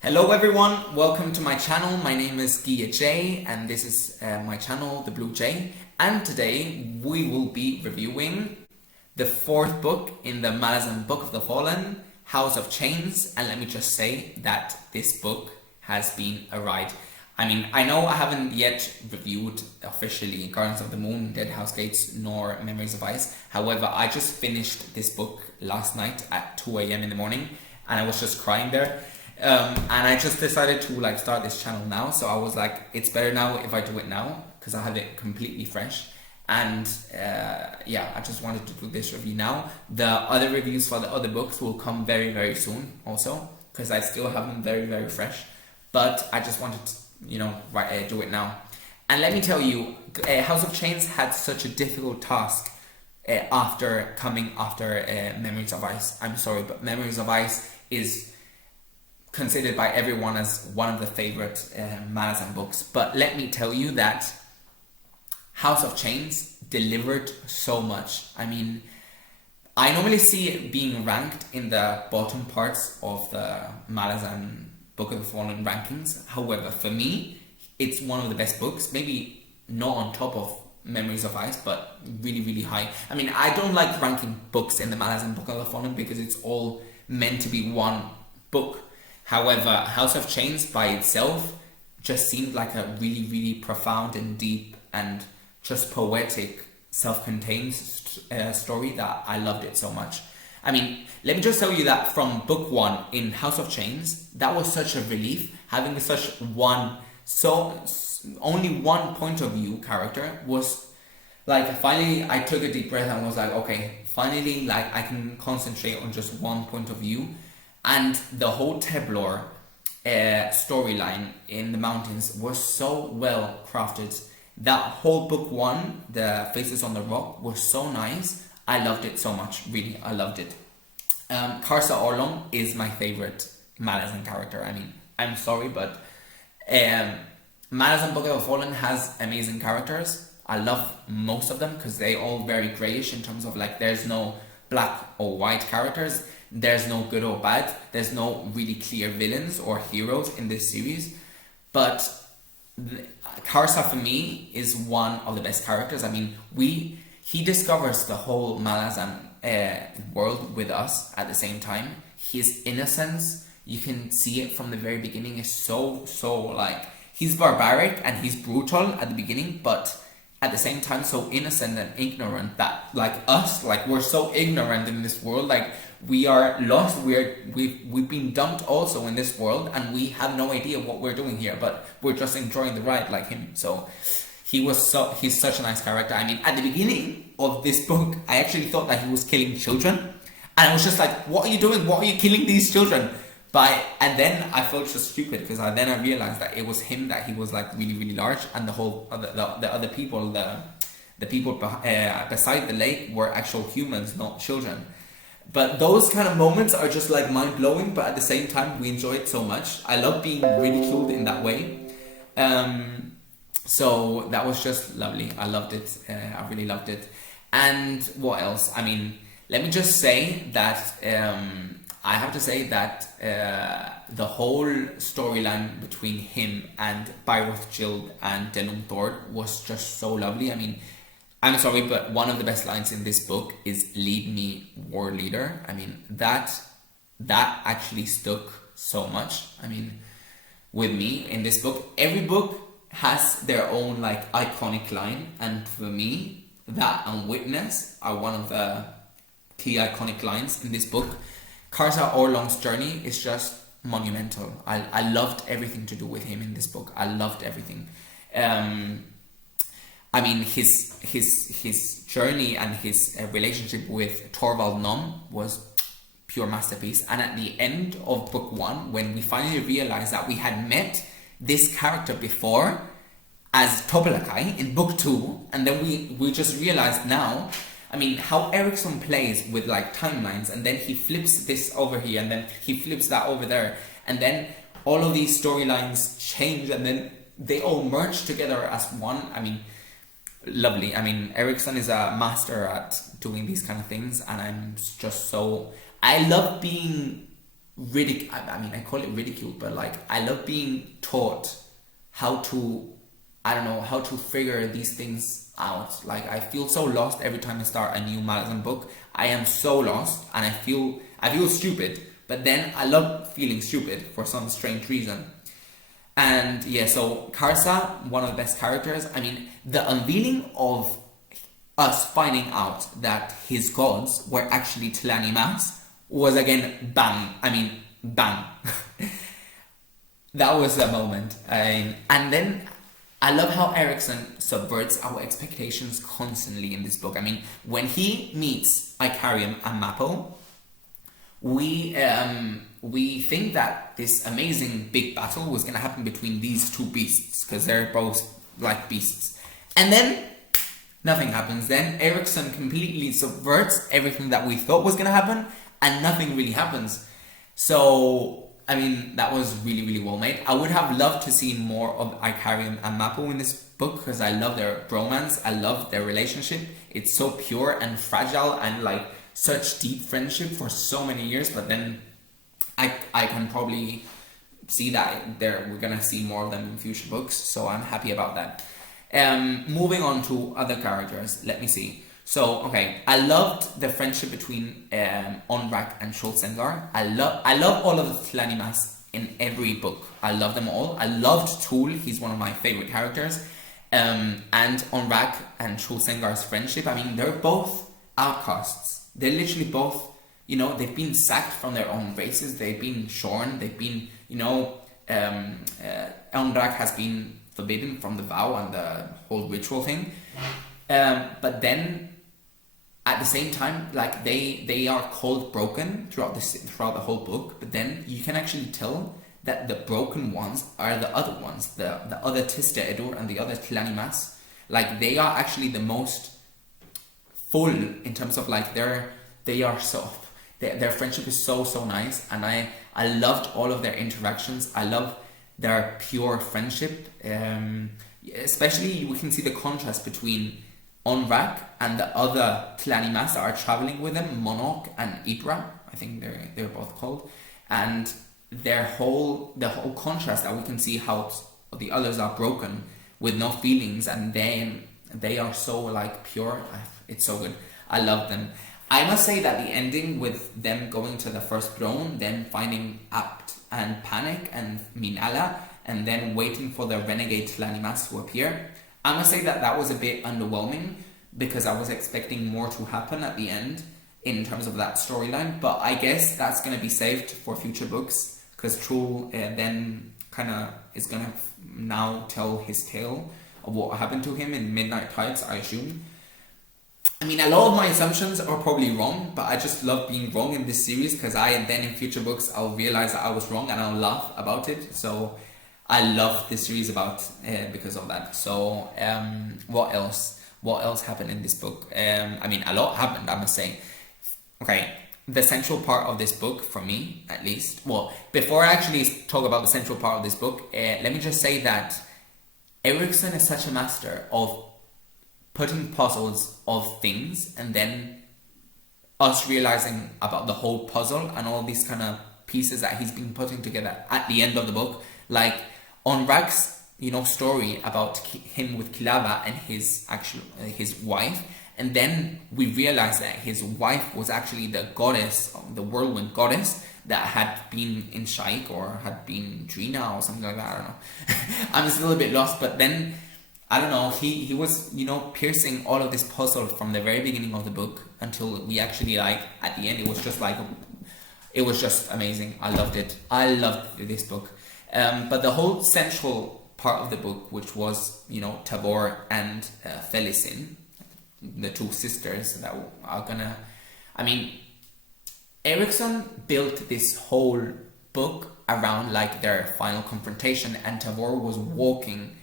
Hello everyone, welcome to my channel. My name is Gia J and this is my channel, The Blue Jay. And today we will be reviewing the fourth book in the Malazan Book of the Fallen, House of Chains. And let me just say that this book has been a ride. I mean, I know I haven't yet reviewed officially Gardens of the Moon, Dead House Gates, nor Memories of Ice. However, I just finished this book last night at 2 a.m. in the morning and I was just crying there. And I just decided to start this channel now, so I was like, it's better now if I do it now because I have it completely fresh. And yeah, I just wanted to do this review now. The other reviews for the other books will come very, very soon also because I still have them very, very fresh. But I just wanted to, do it now. And let me tell you, House of Chains had such a difficult task after Memories of Ice. I'm sorry, but Memories of Ice is considered by everyone as one of the favorite Malazan books. But let me tell you that House of Chains delivered so much. I mean, I normally see it being ranked in the bottom parts of the Malazan Book of the Fallen rankings. However, for me, it's one of the best books. Maybe not on top of Memories of Ice, but really, really high. I mean, I don't like ranking books in the Malazan Book of the Fallen because it's all meant to be one book. However, House of Chains by itself just seemed like a really, really profound and deep and just poetic, self-contained story that I loved it so much. I mean, let me just tell you that from book one in House of Chains, that was such a relief. Having only one point of view character was like, finally I took a deep breath and was like, okay, finally I can concentrate on just one point of view. And the whole Teblor storyline in the mountains was so well crafted. That whole book one, the Faces on the Rock, was so nice. I loved it so much, really, I loved it. Karsa Orlong is my favorite Malazan character. I mean, I'm sorry, but Malazan Book of the Fallen has amazing characters. I love most of them because they all very grayish in terms of there's no black or white characters. There's no good or bad. There's no really clear villains or heroes in this series. But Karsa for me is one of the best characters. I mean, he discovers the whole Malazan world with us at the same time. His innocence, you can see it from the very beginning, is so he's barbaric and he's brutal at the beginning, but at the same time so innocent and ignorant that we're so ignorant in this world. We are lost. We've been dumped also in this world, and we have no idea what we're doing here, but we're just enjoying the ride like him. So he's such a nice character. I mean, at the beginning of this book, I actually thought that he was killing children, and I was just like, what are you doing? What are you killing these children? And then I felt so stupid because I realized that it was him, that he was really, really large, and the other people, the people beside the lake were actual humans, not children. But those kind of moments are just mind-blowing, but at the same time we enjoy it so much. I love being ridiculed in that way. So that was just lovely. I loved it. I really loved it. And what else? I mean, let me just say that I have to say that the whole storyline between him and Byrothgild and Delum Thord was just so lovely. I mean, I'm sorry, but one of the best lines in this book is "Lead me, war leader." I mean, that actually stuck so much. I mean, with me in this book, every book has their own iconic line, and for me, that and Witness are one of the key iconic lines in this book. Karsa Orlong's journey is just monumental. I loved everything to do with him in this book. I loved everything. I mean, his journey and his relationship with Torvald Nom was pure masterpiece. And at the end of book one, when we finally realized that we had met this character before as Tobelakai in book two, and then we just realized now, I mean, how Eriksson plays with timelines, and then he flips this over here, and then he flips that over there, and then all of these storylines change, and then they all merge together as one. I mean, lovely. I mean, Eriksson is a master at doing these kind of things, and I love being I call it ridicule, but like I love being taught how to, I don't know, how to figure these things out. Like I feel so lost every time I start a new Malazan book. I am so lost and I feel stupid, but then I love feeling stupid for some strange reason. And yeah, so Karsa, one of the best characters. I mean, the unveiling of us finding out that his gods were actually Tlanimas was again bang. I mean, bang. That was a moment. And then I love how Erikson subverts our expectations constantly in this book. I mean, when he meets Icarium and Mappo, we think that this amazing big battle was going to happen between these two beasts, because they're both like beasts. And then nothing happens. Then Erikson completely subverts everything that we thought was going to happen, and nothing really happens. So, I mean, that was really, really well made. I would have loved to see more of Icarium and Mappo in this book, because I love their bromance, I love their relationship. It's so pure and fragile, and like such deep friendship for so many years. But then I can probably see that we're gonna see more of them in future books, so I'm happy about that. Moving on to other characters, let me see. So, okay, I loved the friendship between Onrak and Schulzengar. I love all of the Tlanimas in every book. I love them all. I loved Tool, he's one of my favorite characters. And Onrak and Schulzengar's friendship, I mean, they're both outcasts. They're literally both, you know, they've been sacked from their own races, they've been shorn, they've been, you know, Onrak has been forbidden from the vow and the whole ritual thing. But then, at the same time, like they are called broken throughout the whole book, but then you can actually tell that the broken ones are the other ones, the other Tista Edur and the other Tlanimas. Like they are actually the most full in terms of like their friendship is so nice, and I loved all of their interactions. I love their pure friendship. Especially we can see the contrast between Onrak and the other Tlanimas that are traveling with them, Monok and Ibra, I think they're both called, and the whole contrast that we can see how the others are broken with no feelings, and then they are so like pure. It's so good. I love them. I must say that the ending with them going to the first throne, then finding Apt and Panic and Minala, and then waiting for the renegade Tlanimas to appear, I must say that was a bit underwhelming, because I was expecting more to happen at the end in terms of that storyline, but I guess that's going to be saved for future books, because Trull then kind of is going to now tell his tale of what happened to him in Midnight Tides, I assume. I mean, a lot of my assumptions are probably wrong, but I just love being wrong in this series, because then in future books I'll realize that I was wrong and I'll laugh about it. So I love this series because of that. So what else happened in this book? I mean, a lot happened, I must say. Okay, the central part of this book, for me at least, well, before I actually talk about the central part of this book, let me just say that Erikson is such a master of putting puzzles of things, and then us realizing about the whole puzzle and all these kind of pieces that he's been putting together at the end of the book. Like Onrak's, you know, story about him with Kilava and his wife, and then we realize that his wife was actually the goddess, the whirlwind goddess that had been in Shaik, or had been Drina or something like that. I don't know. I'm still a bit lost, but then I don't know, he was, you know, piercing all of this puzzle from the very beginning of the book until we actually, like, at the end, it was just amazing. I loved it. I loved this book. But the whole central part of the book, which was, you know, Tabor and Felisin, the two sisters that are gonna, I mean, Erikson built this whole book around, like, their final confrontation, and Tabor was walking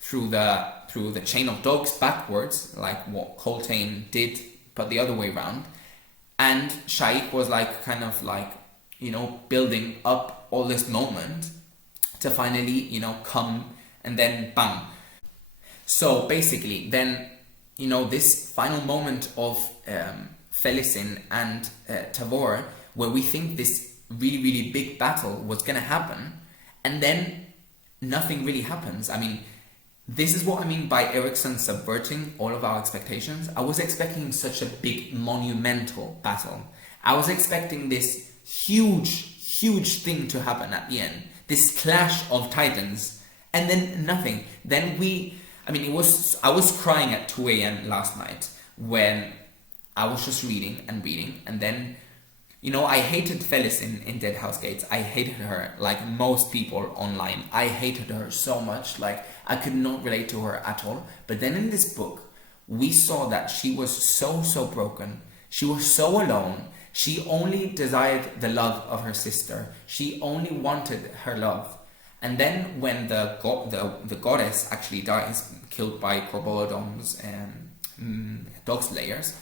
through the chain of dogs backwards, like what Coltane did, but the other way around. And Shaik was like kind of like, you know, building up all this moment to finally, you know, come, and then bam. So basically then, you know, this final moment of Felisin and Tabor, where we think this really, really big battle was gonna happen, and then nothing really happens. I mean, this is what I mean by Erikson subverting all of our expectations. I was expecting such a big, monumental battle. I was expecting this huge thing to happen at the end. This clash of titans. And then nothing. Then I was crying at 2 a.m. last night when I was just reading. And then, I hated Phyllis in Dead House Gates. I hated her, like most people online. I hated her so much. Like, I could not relate to her at all. But then in this book, we saw that she was so broken. She was so alone. She only desired the love of her sister. She only wanted her love. And then when the goddess actually dies, killed by Corbolodon's dog slayers,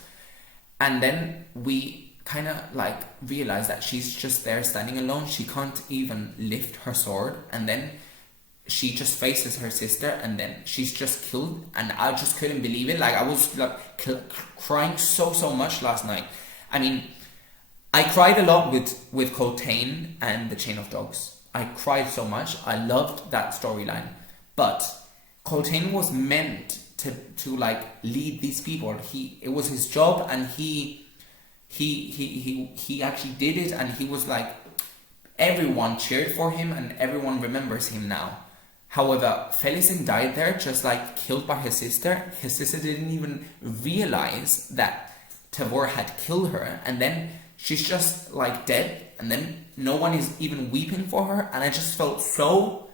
and then we kind of like realize that she's just there standing alone. She can't even lift her sword, and then she just faces her sister, and then she's just killed. And I just couldn't believe it. Like, I was like crying so much last night. I mean, I cried a lot with Cotillion and the Chain of Dogs. I cried so much. I loved that storyline. But Cotillion was meant to like lead these people. It was his job, and he actually did it, and he was like, everyone cheered for him and everyone remembers him now. However, Felicin died there, just like killed by his sister. His sister didn't even realize that Tavor had killed her, and then she's just like dead, and then no one is even weeping for her. And I just felt so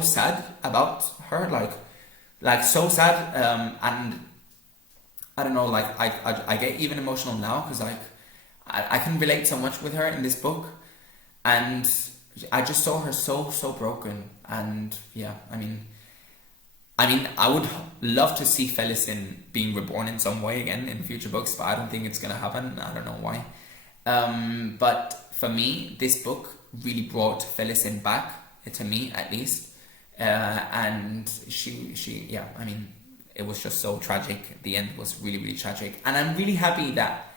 sad about her, like so sad. And I don't know, like I get even emotional now, because like I can relate so much with her in this book, and I just saw her so broken. And yeah, I mean, I would love to see Felicin being reborn in some way again in future books, but I don't think it's gonna happen. I don't know why. But for me, this book really brought Felicin back, to me at least. And she, yeah, I mean, it was just so tragic. The end was really tragic. And I'm really happy that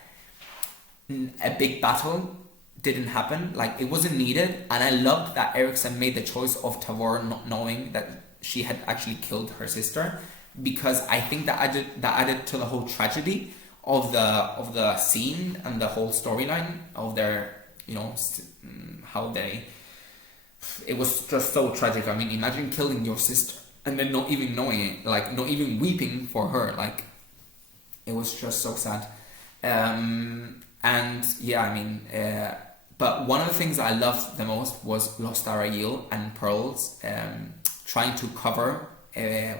a big battle didn't happen. Like, it wasn't needed. And I loved that Erikson made the choice of Tavor not knowing that she had actually killed her sister, because I think that added to the whole tragedy of the scene and the whole storyline of their, how they. It was just so tragic. I mean, imagine killing your sister and then not even knowing it, like not even weeping for her. Like, it was just so sad. And yeah, I mean, but one of the things I loved the most was Laseen and Pearl's trying to cover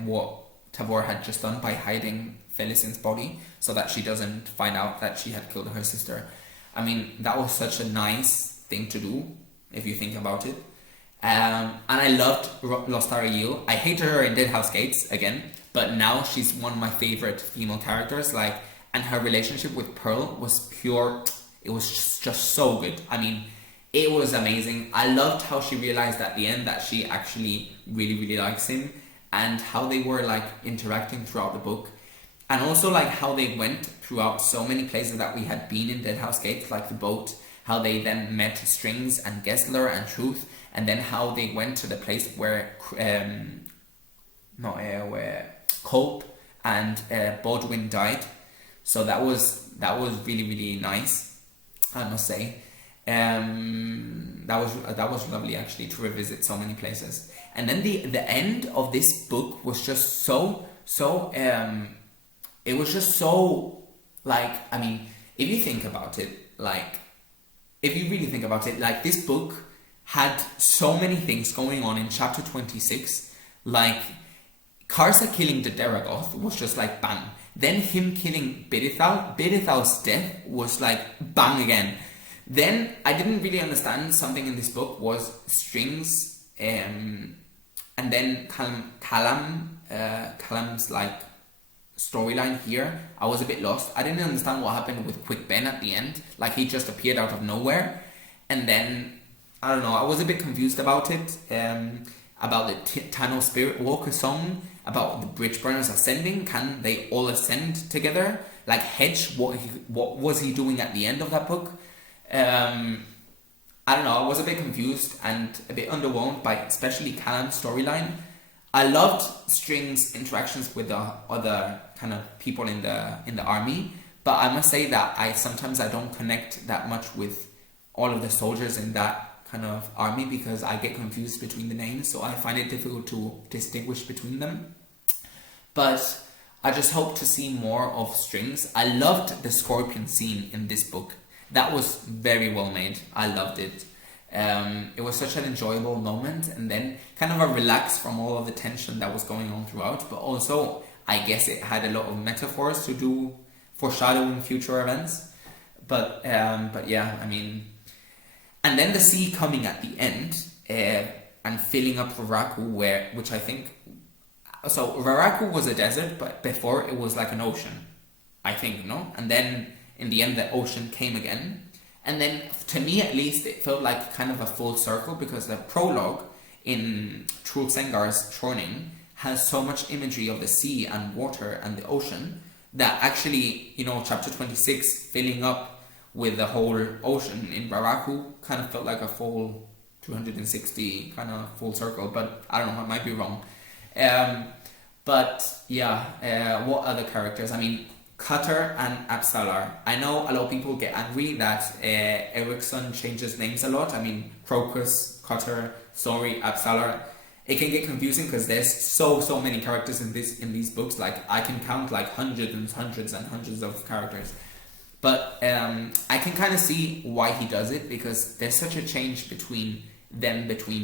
what Tavor had just done by hiding Felicin's body so that she doesn't find out that she had killed her sister. I mean, that was such a nice thing to do, if you think about it. And I loved Laseen. I hated her in Dead House Gates again, but now she's one of my favorite female characters. Like, and her relationship with Pearl was pure. It was just so good. I mean, it was amazing. I loved how she realized at the end that she actually really likes him, and how they were like interacting throughout the book, and also like how they went throughout so many places that we had been in Dead House Gates, like the boat, how they then met Strings and Gessler and Truth, and then how they went to the place where where Cope and Bodwin died. So that was really nice, I must say. That was lovely, actually, to revisit so many places. And then the end of this book was just so it was just so, like, I mean, if you think about it, like, if you really think about it, like, this book had so many things going on in chapter 26. Like, Karsa killing the Deragoth was just like bang. Then him killing Bidithal's death was like bang again. Then I didn't really understand something in this book was Strings, and then Callum's like storyline here. I was a bit lost. I didn't understand what happened with Quick Ben at the end. Like, he just appeared out of nowhere, and then I don't know. I was a bit confused about it. About the Tano Spirit Walker song, about the Bridge Burners ascending. Can they all ascend together? Like Hedge, what was he doing at the end of that book? I don't know, I was a bit confused and a bit underwhelmed by especially Callum's storyline. I loved String's interactions with the other kind of people in the army, but I must say that sometimes I don't connect that much with all of the soldiers in that kind of army because I get confused between the names, so I find it difficult to distinguish between them. But I just hope to see more of Strings. I loved the scorpion scene in this book. That was very well made. I loved it. It was such an enjoyable moment, and then kind of a relax from all of the tension that was going on throughout, but also I guess it had a lot of metaphors to do foreshadowing future events. But yeah, I mean, and then the sea coming at the end and filling up Varaku, which I think, so Varaku was a desert, but before it was like an ocean, I think, no? And then in the end the ocean came again. And then, to me at least, it felt like kind of a full circle because the prologue in Truls Sengar's Troning has so much imagery of the sea and water and the ocean that actually, you know, chapter 26 filling up with the whole ocean in Varaku kind of felt like a full 260 kind of full circle, but I don't know, I might be wrong. But yeah, what other characters? I mean, Cutter and Apsalar. I know a lot of people get angry that Ericsson changes names a lot. I mean, Crocus, Cutter, Sorry, Apsalar. It can get confusing because there's so many characters in these books. Like, I can count like hundreds and hundreds of characters. But I can kind of see why he does it, because there's such a change between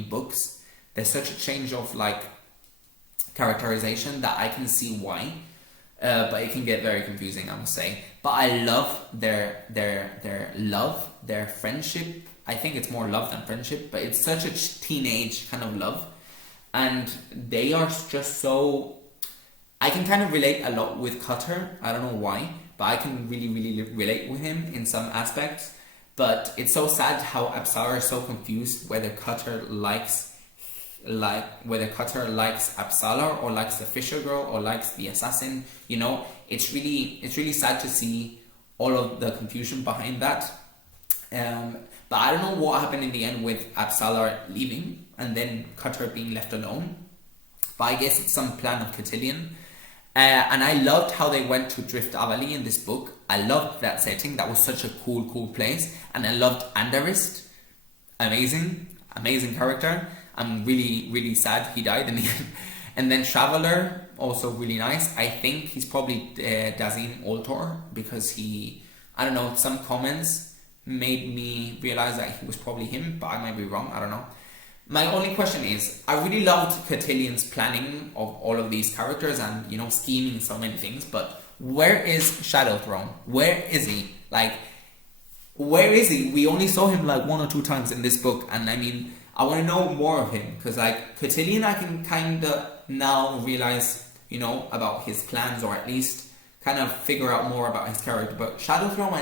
books. There's such a change of like characterization that I can see why. But it can get very confusing, I must say. But I love their love, their friendship. I think it's more love than friendship, but it's such a teenage kind of love. And they are just so... I can kind of relate a lot with Cutter. I don't know why, but I can really relate with him in some aspects. But it's so sad how Apsalar is so confused whether Cutter likes Apsalar or likes the fisher girl or likes the assassin. You know, it's really sad to see all of the confusion behind that. But I don't know what happened in the end with Apsalar leaving and then Cutter being left alone. But I guess it's some plan of Cotillion. And I loved how they went to Drift Avali in this book. I loved that setting. That was such a cool place. And I loved Andarist. Amazing character. I'm really sad he died in the end. And then Traveler, also really nice. I think he's probably Dazin Oltor, because I don't know, some comments made me realize that he was probably him, but I might be wrong, I don't know. My only question is, I really loved Cotillion's planning of all of these characters and, you know, scheming so many things, but where is Shadowthrone? Where is he? Like, where is he? We only saw him like 1 or 2 times in this book, and I mean, I want to know more of him, because like Cotillion I can kind of now realize, you know, about his plans, or at least kind of figure out more about his character, but Shadowthrone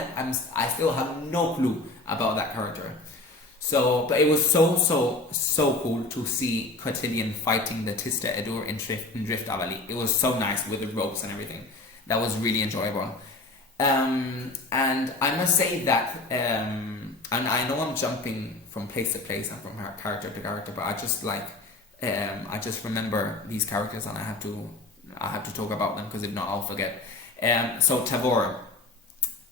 I still have no clue about that character. So, but it was so cool to see Cotillion fighting the Tista Edur in Drift Avali. It was so nice with the ropes and everything. That was really enjoyable. And I must say that, and I know I'm jumping from place to place and from character to character, but I just like, I just remember these characters and I have to talk about them, because if not I'll forget. So Tavor,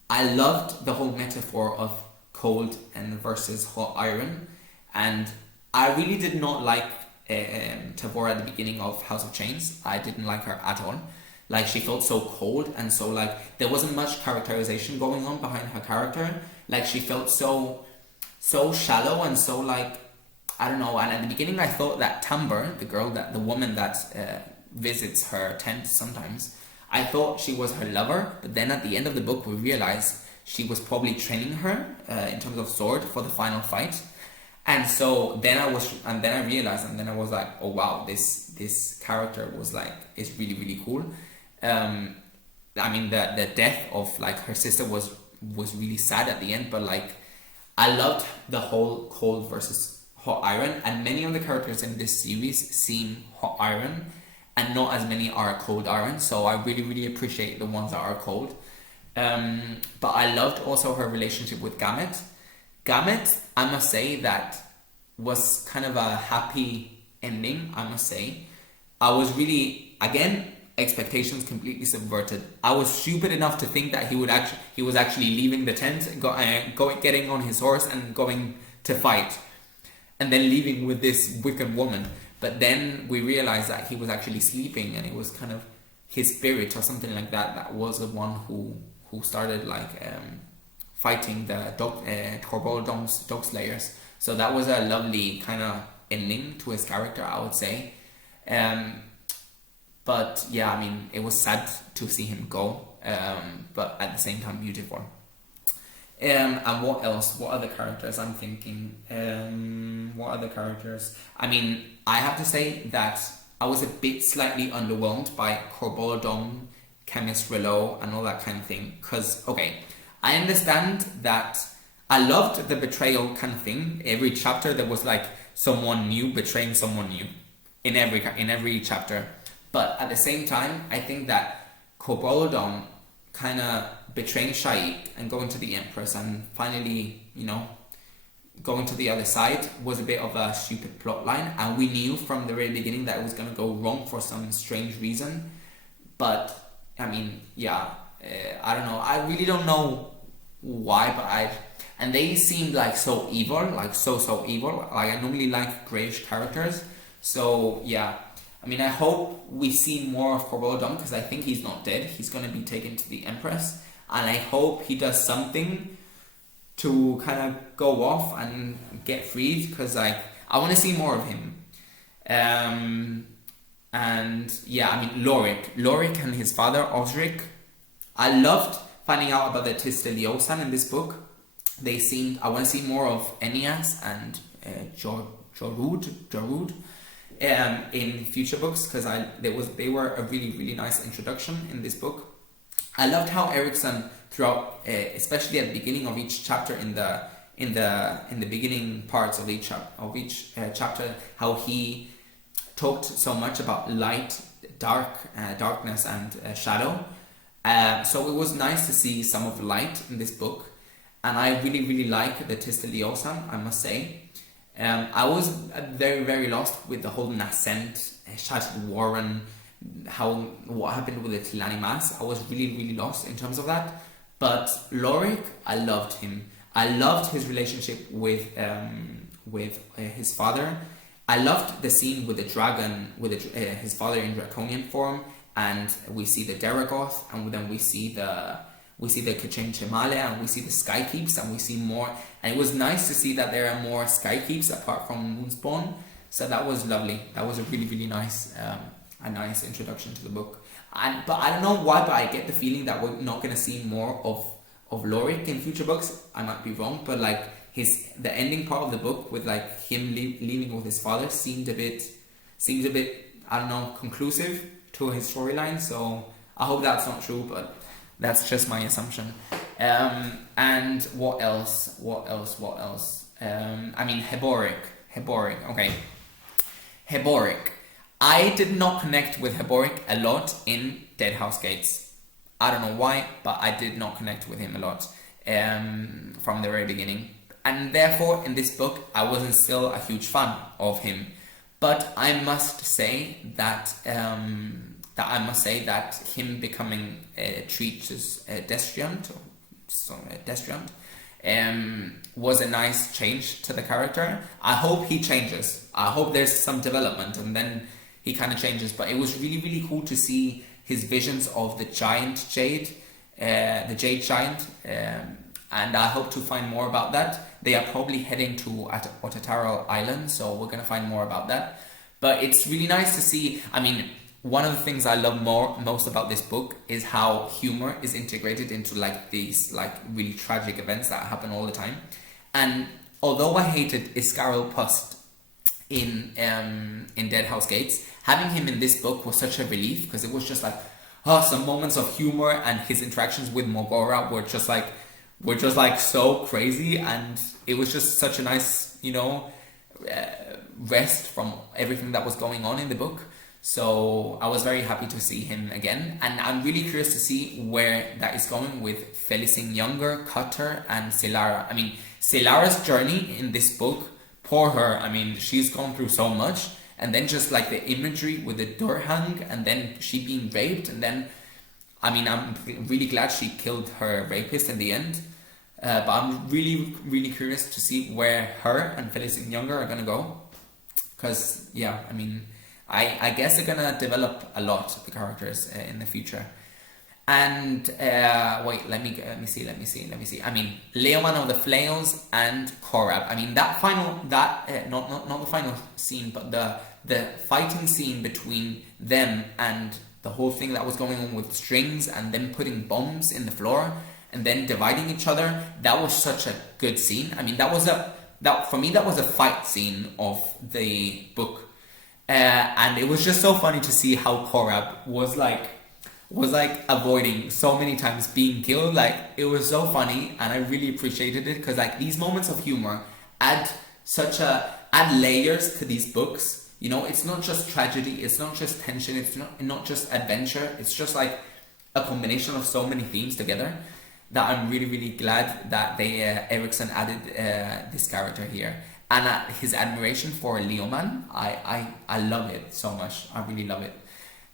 I loved the whole metaphor of cold and versus hot iron, and I really did not like Tavor at the beginning of House of Chains. I didn't like her at all. Like, she felt so cold, and so like there wasn't much characterization going on behind her character. Like, she felt so shallow and so like, I don't know. And at the beginning I thought that Tamber, the woman that visits her tent sometimes, I thought she was her lover, but then at the end of the book we realized she was probably training her in terms of sword for the final fight. And so then I realized, and then I was like, oh wow, this character was like, is really cool. I mean, the death of like her sister was really sad at the end, but like, I loved the whole cold versus hot iron, and many of the characters in this series seem hot iron and not as many are cold iron, so I really appreciate the ones that are cold. But I loved also her relationship with Gamut. Gamut, I must say that was kind of a happy ending, I must say. I was really, again, expectations completely subverted. I was stupid enough to think that he was actually leaving the tent, getting on his horse and going to fight, and then leaving with this wicked woman. But then we realized that he was actually sleeping, and it was kind of his spirit or something like that that was the one who started fighting the Corporal dog slayers. So that was a lovely kind of ending to his character, I would say. But yeah, I mean, it was sad to see him go, but at the same time beautiful. And what else? What other characters? I'm thinking. What other characters? I mean, I have to say that I was a bit slightly underwhelmed by Corporal Dom, Chemist Relo, and all that kind of thing. Because, okay, I understand that I loved the betrayal kind of thing. Every chapter there was like someone new betraying someone new in every chapter. But at the same time, I think that Corporal Dom kind of betraying Shaik and going to the Empress and finally, going to the other side was a bit of a stupid plot line, and we knew from the very beginning that it was going to go wrong for some strange reason. But I mean, yeah, I don't know. I really don't know why, and they seemed like so evil, like so evil. Like, I normally like greyish characters, so yeah. I mean, I hope we see more of Corporal Dom, because I think he's not dead. He's going to be taken to the Empress, and I hope he does something to kind of go off and get freed, because I want to see more of him. And yeah, I mean, Lauric and his father Osric. I loved finding out about the Tisteliosan in this book. I want to see more of Enias and Jorud in future books, because they were a really nice introduction in this book. I loved how Eriksson throughout, especially at the beginning of each chapter, in the beginning parts of each chapter, how he talked so much about light, darkness, and shadow. So it was nice to see some of the light in this book, and I really like the Tisteliosan, I must say. I was very lost with the whole Nascent, Shattered Warren, what happened with the Tilani Mass. I was really lost in terms of that. But Lauric, I loved him. I loved his relationship with his father. I loved the scene with the dragon, with his father in draconian form, and we see the Deragoth, and then we see the Kachen Chemale, and we see the Skykeeps, and we see more. And it was nice to see that there are more Skykeeps apart from Moonspawn. So that was lovely. That was a really nice, a nice introduction to the book. But I don't know why, but I get the feeling that we're not going to see more of Lauric in future books. I might be wrong, but like the ending part of the book with like him leaving with his father seems a bit, I don't know, conclusive to his storyline. So I hope that's not true, but that's just my assumption. And what else? I mean, Heboric. Okay. Heboric. I did not connect with Heboric a lot in Dead House Gates. I don't know why, but I did not connect with him a lot from the very beginning. And therefore, in this book, I wasn't still a huge fan of him. But I must say that him becoming Treach's Destriant was a nice change to the character. I hope he changes. I hope there's some development, and then he kind of changes. But it was really cool to see his visions of the giant Jade, the Jade Giant, and I hope to find more about that. They are probably heading to Otataro Island, so we're going to find more about that. But it's really nice to see. I mean, one of the things I love most about this book is how humor is integrated into like these like really tragic events that happen all the time. And although I hated Iscaril Pust in Dead House Gates, having him in this book was such a relief, because it was just like some moments of humor, and his interactions with Mogora were just like so crazy, and it was just such a nice rest from everything that was going on in the book. So I was very happy to see him again, and I'm really curious to see where that is going with Felicing Younger, Cutter, and Silara. I mean, Selara's journey in this book, poor her, I mean, she's gone through so much, and then just like the imagery with the Durhang, and then she being raped, and then, I mean, I'm really glad she killed her rapist in the end, but I'm really, really curious to see where her and Felicity Younger are gonna go, because, yeah, I mean, I guess they're gonna develop a lot, the characters, in the future. And wait, let me see. I mean, Leoman of the Flails and Korab. I mean, that final, not the final scene, but the fighting scene between them and the whole thing that was going on with strings and them putting bombs in the floor and then dividing each other. That was such a good scene. I mean, for me that was a fight scene of the book, and it was just so funny to see how Korab was like avoiding so many times being killed. Like, it was so funny, and I really appreciated it, because like these moments of humor add layers to these books. You know, it's not just tragedy, it's not just tension, it's not just adventure, it's just like a combination of so many themes together that I'm really, really glad that they Erikson added this character here. And his admiration for Leoman, I love it so much. I really love it.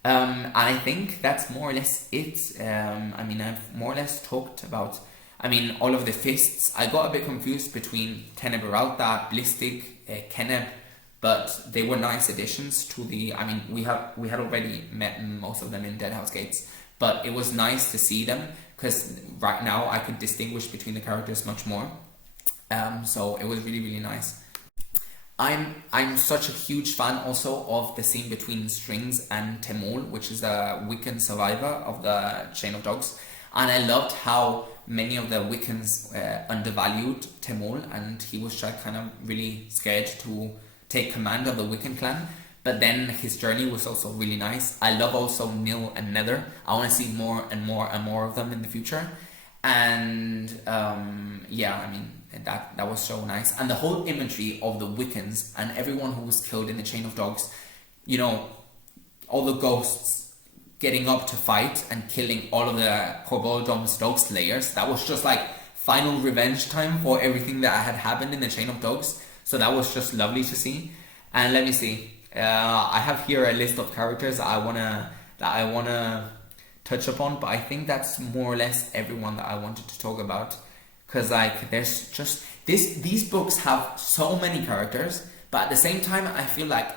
And I think that's more or less it. I mean, I've more or less talked about, I mean, all of the fists. I got a bit confused between Tenebralta, Blistic, Keneb, but they were nice additions to the, I mean, we had already met most of them in Deadhouse Gates, but it was nice to see them, because right now I could distinguish between the characters much more. So it was really, really nice. I'm such a huge fan also of the scene between Strings and Temul, which is the Wiccan survivor of the Chain of Dogs, and I loved how many of the Wiccans undervalued Temul, and he was kind of really scared to take command of the Wiccan clan. But then his journey was also really nice. I love also Nil and Nether. I want to see more and more and more of them in the future. And yeah, I mean, that was so nice. And the whole imagery of the Wiccans and everyone who was killed in the Chain of Dogs, you know, all the ghosts getting up to fight and killing all of the Corboldom's dog slayers, that was just like final revenge time for everything that had happened in the Chain of Dogs. So that was just lovely to see. And let me see, I have here a list of characters that I wanna touch upon, but I think that's more or less everyone that I wanted to talk about, because like there's just these books have so many characters, but at the same time I feel like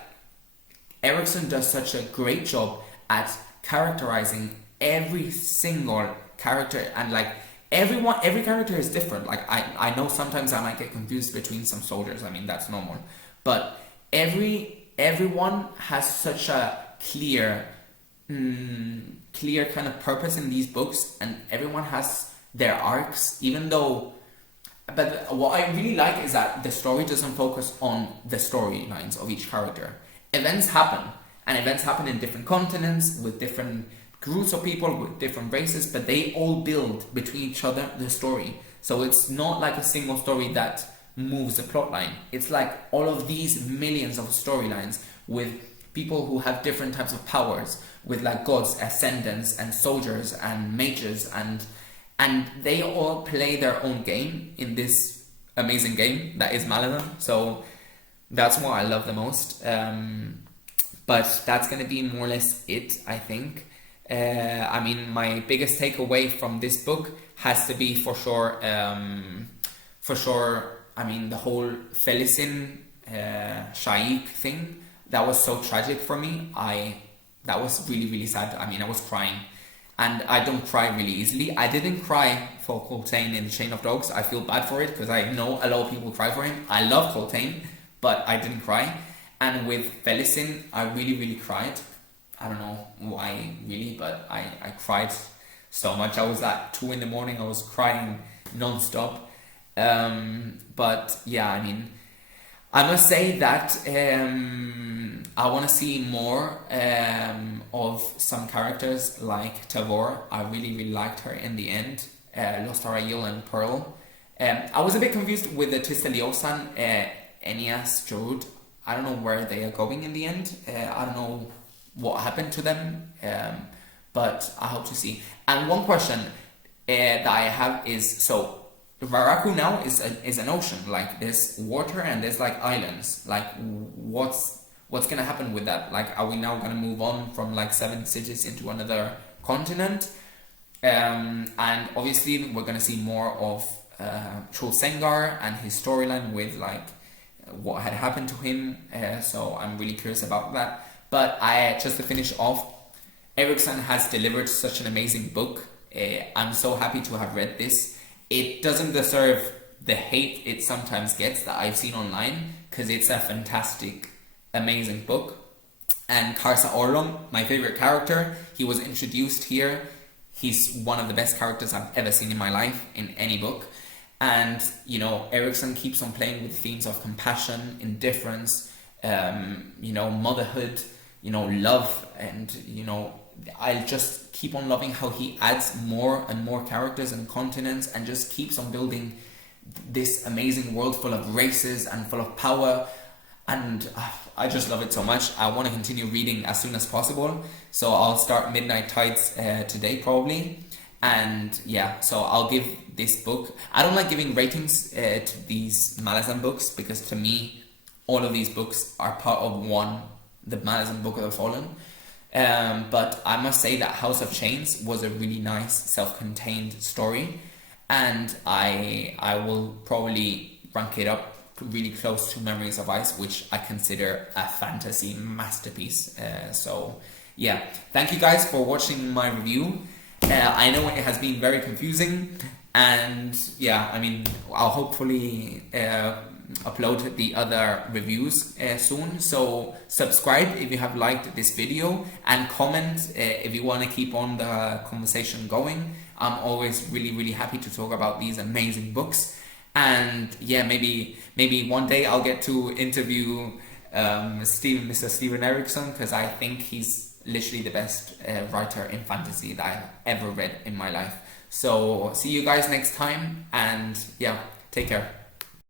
Erikson does such a great job at characterizing every single character, and like every character is different. Like I know sometimes I might get confused between some soldiers, I mean, that's normal, but everyone has such a clear kind of purpose in these books, and everyone has their arcs, even though, but what I really like is that the story doesn't focus on the storylines of each character. Events happen, and events happen in different continents, with different groups of people, with different races, but they all build between each other the story. So it's not like a single story that moves the plot line. It's like all of these millions of storylines with people who have different types of powers, with like gods, ascendants, and soldiers, and mages, and they all play their own game in this amazing game that is Malazan. So that's what I love the most. But that's gonna be more or less it, I think. I mean, my biggest takeaway from this book has to be for sure, I mean, the whole Felicin Shaik thing, that was so tragic for me. That was really, really sad. I mean, I was crying. And I don't cry really easily. I didn't cry for Coltaine in the Chain of Dogs. I feel bad for it, because I know a lot of people cry for him. I love Coltaine, but I didn't cry. And with Felicin, I really, really cried. I don't know why, really, but I cried so much. I was at 2 a.m, I was crying non-stop. But yeah, I mean, I must say that I want to see more of some characters like Tavor. I really, really liked her in the end. Laseen and Pearl. I was a bit confused with the Twisteliosan, Enias, Jorud. I don't know where they are going in the end. I don't know what happened to them, but I hope to see. And one question that I have is, so Varaku now is an ocean. Like there's water and there's like islands. Like what's gonna happen with that? Like are we now gonna move on from like 7 cities into another continent? And obviously we're gonna see more of Chulsengar and his storyline with like what had happened to him. So I'm really curious about that. But just to finish off, Erickson has delivered such an amazing book. I'm so happy to have read this. It doesn't deserve the hate it sometimes gets that I've seen online, because it's a fantastic, amazing book. And Karsa Orlong, my favorite character, he was introduced here. He's one of the best characters I've ever seen in my life in any book. And, you know, Erickson keeps on playing with themes of compassion, indifference, you know, motherhood, you know, love, and, you know, I just keep on loving how he adds more and more characters and continents and just keeps on building this amazing world full of races and full of power. And I just love it so much. I want to continue reading as soon as possible. So I'll start Midnight Tides today probably. And yeah, so I'll give this book... I don't like giving ratings to these Malazan books, because to me, all of these books are part of one, the Malazan Book of the Fallen. But I must say that House of Chains was a really nice self-contained story, and I will probably rank it up really close to Memories of Ice, which I consider a fantasy masterpiece. So yeah, thank you guys for watching my review. I know it has been very confusing, and yeah, I mean, I'll hopefully upload the other reviews soon. So subscribe if you have liked this video, and comment if you want to keep on the conversation going. I'm always really happy to talk about these amazing books. And yeah, maybe one day I'll get to interview Mr. Steven Erickson, because I think he's literally the best writer in fantasy that I've ever read in my life. So see you guys next time, and yeah, take care.